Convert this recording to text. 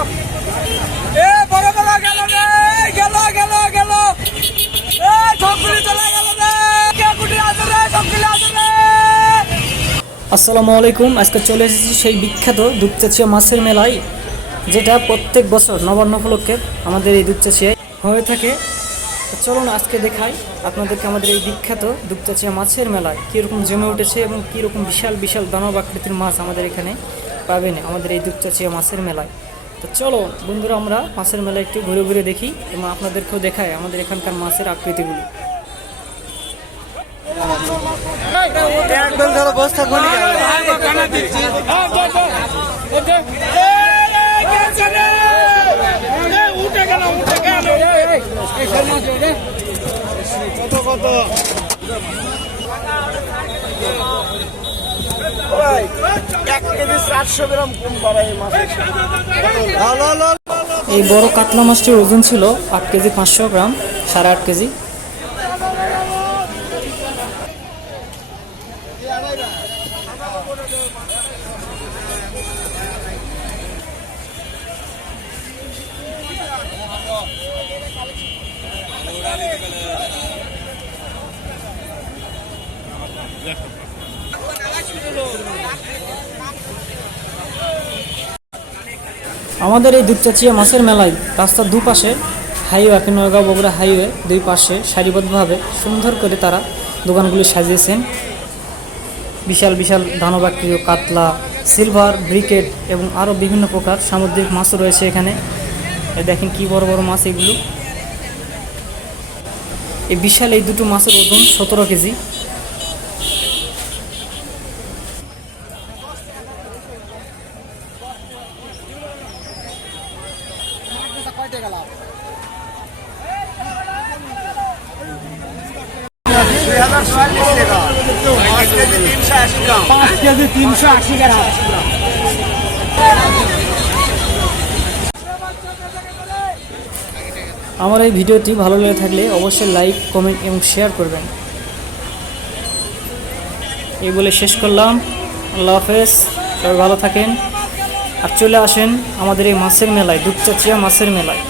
এ বড় বড় গেল রে, গেল গেল গেল, এ সবগুলি চলে গেল রে, কে গুটি আছে রে, সবগুলি আছে রে। আসসালামু আলাইকুম। আজকে চলে এসেছি সেই বিখ্যাত দুপচাচিয়া মাছের মেলায়, যেটা প্রত্যেক বছর নবান্ন উপলক্ষে আমাদের এই দুপচাচিয়ায় হয়ে থাকে। চলুন আজকে দেখাই আপনাদেরকে আমাদের এই বিখ্যাত দুপচাচিয়া মাছের মেলায় কীরকম জমে উঠেছে এবং কীরকম বিশাল বিশাল দানব আকৃতির মাছ আমাদের এখানে পাবেন আমাদের এই দুপচাচিয়া মাছের মেলায়। তো চলো বন্ধুরা, আমরা মাছের মেলায় একটু ঘুরে ঘুরে দেখি এবং আপনাদেরকেও দেখাই আমাদের এখানকার মাছের আকৃতিগুলি। একদম ধরো বস্তা কোন উঠে গেল উঠে গেল কত কত এক কেজি 400 গ্রাম কম পারে এই মাছ। এই বড় কাতলা মাছটির ওজন ছিল 8 কেজি 500 গ্রাম, 8.5 কেজি। আমাদের এই দুপচাচিয়া মাছের মেলায় রাস্তার দুপাশে হাইওয়ে, নয়গাঁও বগুড়া হাইওয়ে, দুই পাশে সারিবদ্ধভাবে সুন্দর করে তারা দোকানগুলি সাজিয়েছেন। বিশাল বিশাল দানবাকৃত কাতলা, সিলভার, ব্রিকেট এবং আরও বিভিন্ন প্রকার সামুদ্রিক মাছও রয়েছে এখানে। দেখেন কি বড় বড় মাছ এগুলো। এই বিশাল এই দুটো মাছের ওজন 17 কেজি। আমার এই ভিডিওটি ভালো লেগে থাকলে অবশ্যই লাইক, কমেন্ট এবং শেয়ার করবেন। এই বলে শেষ করলাম। আল্লাহ হাফেজ, সবাই ভালো থাকেন। আর চলে আসেন আমাদের এই মাছের মেলায়, দুপচাচিয়া মাছের মেলায়।